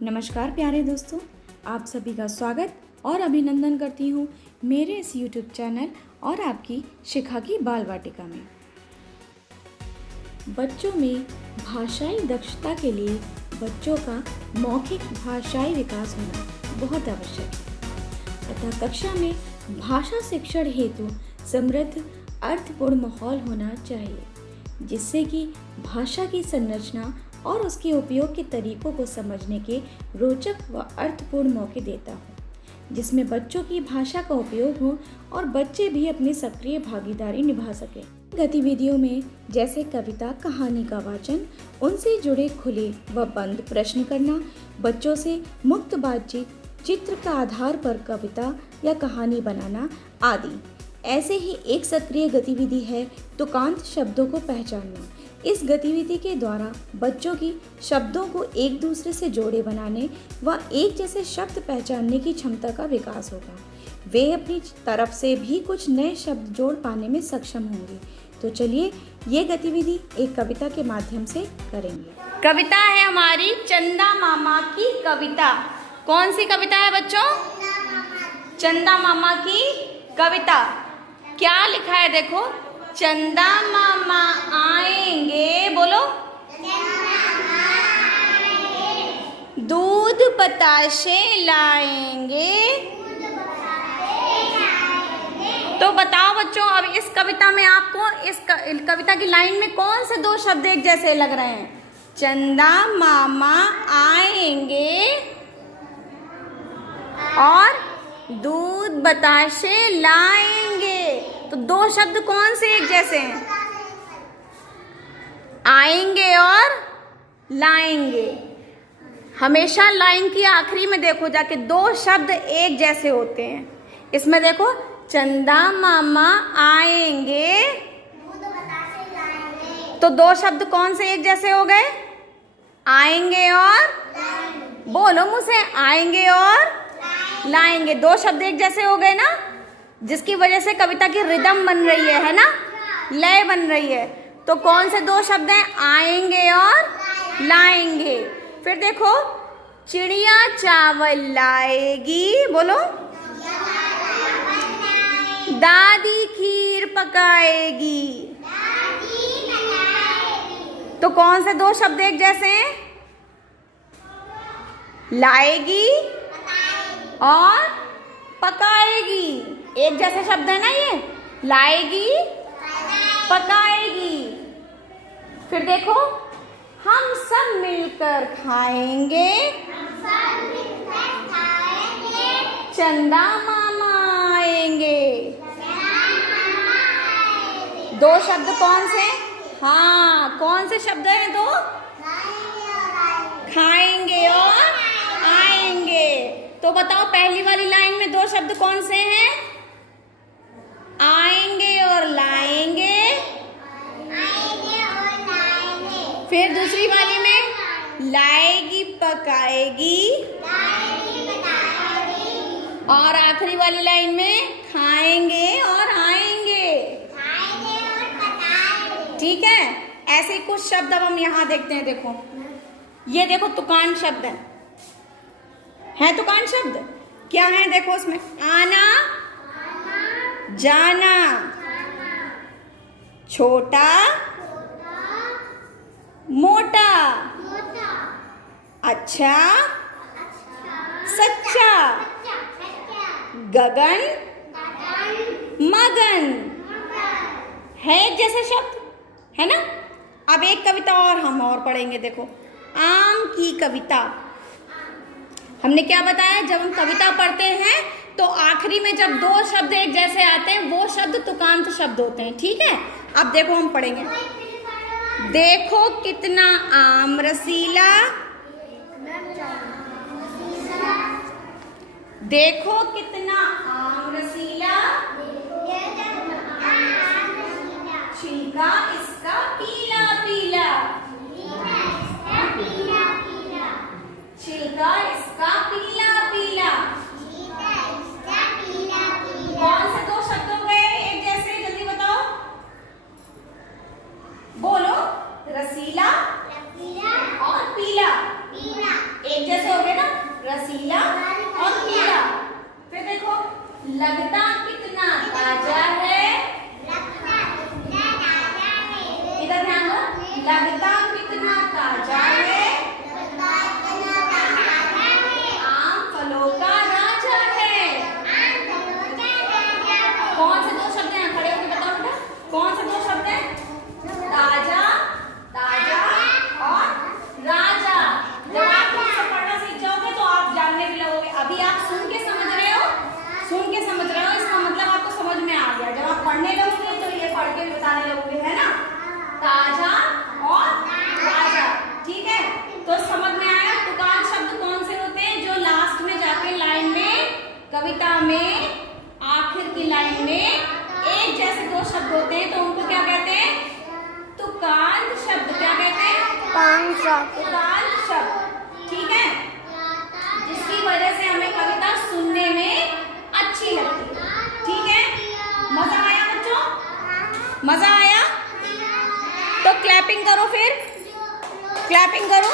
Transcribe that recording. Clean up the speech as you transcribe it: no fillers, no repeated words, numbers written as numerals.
नमस्कार प्यारे दोस्तों, आप सभी का स्वागत और अभिनंदन करती हूँ मेरे इस YouTube चैनल और आपकी शिखा की बाल वाटिका में। बच्चों में भाषाई दक्षता के लिए बच्चों का मौखिक भाषाई विकास होना बहुत आवश्यक है तथा कक्षा में भाषा शिक्षण हेतु समृद्ध अर्थपूर्ण माहौल होना चाहिए, जिससे कि भाषा की संरचना और उसके उपयोग के तरीकों को समझने के रोचक व अर्थपूर्ण मौके देता हो, जिसमें बच्चों की भाषा का उपयोग हो और बच्चे भी अपनी सक्रिय भागीदारी निभा सकें। गतिविधियों में जैसे कविता, कहानी का वाचन, उनसे जुड़े खुले व बंद प्रश्न करना, बच्चों से मुक्त बातचीत, चित्र का आधार पर कविता या कहानी बनाना आदि। ऐसे ही एक सक्रिय गतिविधि है तुकांत शब्दों को पहचानना। इस गतिविधि के द्वारा बच्चों की शब्दों को एक दूसरे से जोड़े बनाने व एक जैसे शब्द पहचानने की क्षमता का विकास होगा। वे अपनी तरफ से भी कुछ नए शब्द जोड़ पाने में सक्षम होंगे। तो चलिए ये गतिविधि एक कविता के माध्यम से करेंगे। कविता है हमारी चंदा मामा की कविता। कौन सी कविता है बच्चों? चंदा मामा की कविता। क्या लिखा है देखो, चंदा मामा आएंगे, बोलो, दूध बताशे लाएंगे। तो बताओ बच्चों, अब इस कविता में आपको इस कविता की लाइन में कौन से दो शब्द एक जैसे लग रहे हैं? चंदा मामा आएंगे और दूध बताशे लाएंगे। तो दो शब्द कौन से एक जैसे हैं? आएंगे और लाएंगे। हमेशा लाइन की आखिरी में देखो जाके दो शब्द एक जैसे होते हैं। इसमें देखो, चंदा मामा आएंगे, तो दो शब्द कौन से एक जैसे हो गए? आएंगे और, बोलो मुझे, आएंगे और लाएंगे। दो शब्द एक जैसे हो गए ना, जिसकी वजह से कविता की रिदम बन रही है ना, लय बन रही है। तो कौन से दो शब्द हैं? आएंगे और लाएंगे। फिर देखो, चिड़िया चावल लाएगी, बोलो, दादी खीर पकाएगी। तो कौन से दो शब्द एक जैसे हैं? लाएगी और पकाएगी। एक जैसे शब्द है ना ये, लाएगी, पकाएगी। फिर देखो, हम सब मिलकर खाएंगे, चंदा मामा आएंगे। दो शब्द कौन से? हाँ, कौन से शब्द हैं दो? खाएंगे और आएंगे। तो बताओ, पहली वाली लाइन में दो शब्द कौन से हैं? आएंगे और लाएंगे। फिर दूसरी वाली में लाएगी, पकाएगी। और आखिरी वाली लाइन में खाएंगे और आएंगे। ठीक है, ऐसे कुछ शब्द अब हम यहाँ देखते हैं। देखो, ये देखो तुकांत शब्द है तुकांत शब्द। क्या है देखो उसमें? आना, जाना, छोटा, मोटा, अच्छा, सच्चा, गगन, मगन। है एक जैसे शब्द, है ना? अब एक कविता और हम और पढ़ेंगे। देखो, आम की कविता। हमने क्या बताया, जब हम कविता पढ़ते हैं तो आखिरी में जब दो शब्द एक जैसे आते हैं वो शब्द तुकांत शब्द होते हैं। ठीक है, अब देखो हम पढ़ेंगे। देखो कितना आम रसीला, देखो कितना आम रसीला, छिलका इसका पीला पीला, छिलका इसका पीला पीला। कौन से दो शब्द हो गए एक जैसे? जल्दी बताओ, बोलो। रसीला और पीला एक जैसे हो गए रसीला और मीठा। फिर देखो, लगता कितना ताजा है, इधर ध्यान दो, लगता कितना ताजा है, आम फलों का राजा है। कौन से दो शब्द हैं, खड़े होकर बताओ बेटा, कौन से दो शब्द हैं? ताजा, ताजा और राजा। जब आप सब पढ़ना सीख जाओगे तो आप जानने भी लगोगे। अभी आप सुन के समझ रहे हो, सुन के समझ रहे हो, इसका मतलब आपको समझ में आ गया। जब आप पढ़ने लगोगे तो ये पढ़ के बताने लगोगे, है ना, ताजा और राजा। ठीक है, तो समझ में आया। तुकार शब्द कौन से होते हैं? जो लास्ट में जाके लाइन में, कविता में आखिर की लाइन में एक जैसे दो शब्द होते हैं, तो उनको क्या कहते हैं? तुकांत शब्द। क्या कहते हैं? तुकांत शब्द। ठीक है, जिसकी वजह से हमें कविता सुनने में अच्छी लगती है। ठीक है, मजा आया बच्चों? मजा आया? तो क्लैपिंग करो, फिर क्लैपिंग करो।